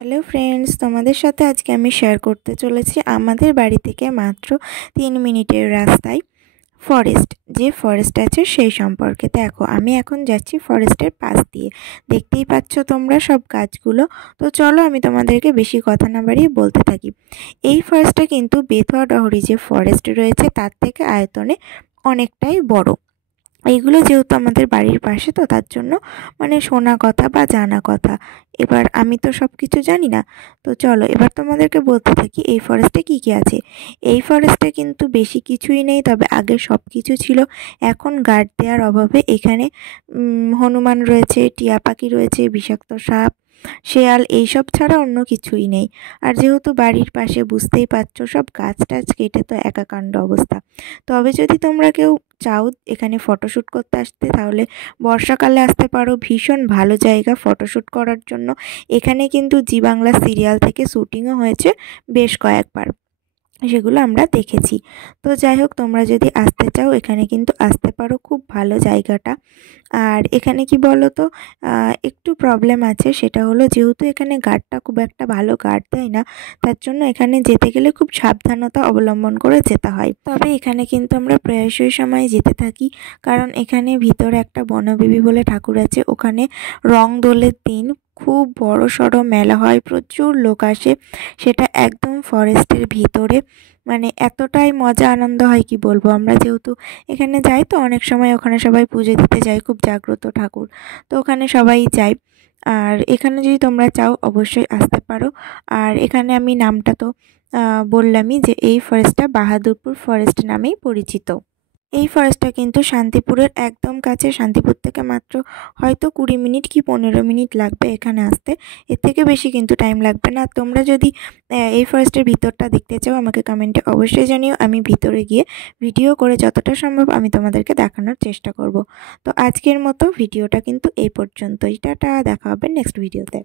Hello friends, তোমাদের সাথে আজকে আমি শেয়ার করতে চলেছি আমাদের বাড়ি থেকে মাত্র 3 মিনিটের রাস্তায় ফরেস্ট, যে ফরেস্ট আছে সেই সম্পর্কে। দেখো, আমি এখন যাচ্ছি ফরেস্টের পাশ দিয়ে, দেখতেই পাচ্ছ তোমরা সব গাছগুলো। তো চলো আমি তোমাদেরকে বেশি কথা না বাড়িয়ে বলতে থাকি। এই ফরেস্টটা কিন্তু বেথুয়া ডহরি যে ফরেস্ট রয়েছে তার থেকে আয়তনে অনেকটাই বড়। এইগুলো যেহেতু আমাদের বাড়ির পাশে, তো তার জন্য মানে শোনা কথা বা জানা কথা। এবার আমি তো সব কিছু জানি না, তো চলো এবার তোমাদেরকে বলতে থাকি এই ফরেস্টে কী কী আছে। এই ফরেস্টে কিন্তু বেশি কিছুই নেই, তবে আগে সব কিছু ছিল। এখন গার্ড দেওয়ার অভাবে এখানে হনুমান রয়েছে, টিয়া পাখি রয়েছে, বিষাক্ত সাপ, শেয়াল, এইসব ছাড়া অন্য কিছুই নেই। আর যেহেতু বাড়ির পাশে, বুঝতেই পারছো, সব গাছ টাছ কেটে তো একাকাণ্ড অবস্থা। তবে যদি তোমরা কেউ চাও এখানে ফটোশ্যুট করতে আসতে, তাহলে বর্ষাকালে আসতে পারো। ভীষণ ভালো জায়গা ফটোশ্যুট করার জন্য। এখানে কিন্তু জি বাংলা সিরিয়াল থেকে শ্যুটিংও হয়েছে বেশ কয়েকবার, সেগুলো আমরা দেখেছি। তো যাই হোক, তোমরা যদি আসতে চাও এখানে কিন্তু আসতে পারো, খুব ভালো জায়গাটা। আর এখানে কি বলো তো, একটু প্রবলেম আছে, সেটা হলো যেহেতু এখানে গার্ডটা খুব একটা ভালো গার্ড দেয় না, তার জন্য এখানে যেতে গেলে খুব সাবধানতা অবলম্বন করে যেতে হয়। তবে এখানে কিন্তু আমরা প্রায়শই সময় যেতে থাকি, কারণ এখানে ভিতরে একটা বনবিবি বলে ঠাকুর আছে। ওখানে রং দোলের দিন খুব বড় সড়ো মেলা হয়, প্রচুর লোক আসে। সেটা একদম ফরেস্টের ভিতরে, মানে এতটাই মজা আনন্দ হয় কি বলবো। আমরা যেহেতু এখানে যাই, তো অনেক সময় ওখানে সবাই পুজো দিতে যায়, খুব জাগ্রত ঠাকুর, তো ওখানে সবাই যায়। আর এখানে যদি তোমরা চাও অবশ্যই আসতে পারো। আর এখানে আমি নামটা তো বললামই যে এই ফরেস্টটা বাহাদুরপুর ফরেস্ট নামেই পরিচিত। এই ফরেস্টটা কিন্তু শান্তিপুরের একদম কাছে। শান্তিপুর থেকে মাত্র হয়তো 20 মিনিট কি 15 মিনিট লাগবে এখানে আসতে, এর থেকে বেশি কিন্তু টাইম লাগবে না। তোমরা যদি এই ফরেস্টের ভিতরটা দেখতে চাও, আমাকে কমেন্টে অবশ্যই জানিও। আমি ভিতরে গিয়ে ভিডিও করে যতটা সম্ভব আমি তোমাদেরকে দেখানোর চেষ্টা করব। তো আজকের মতো ভিডিওটা কিন্তু এই পর্যন্তই। টাটা, দেখা হবে নেক্সট ভিডিওতে।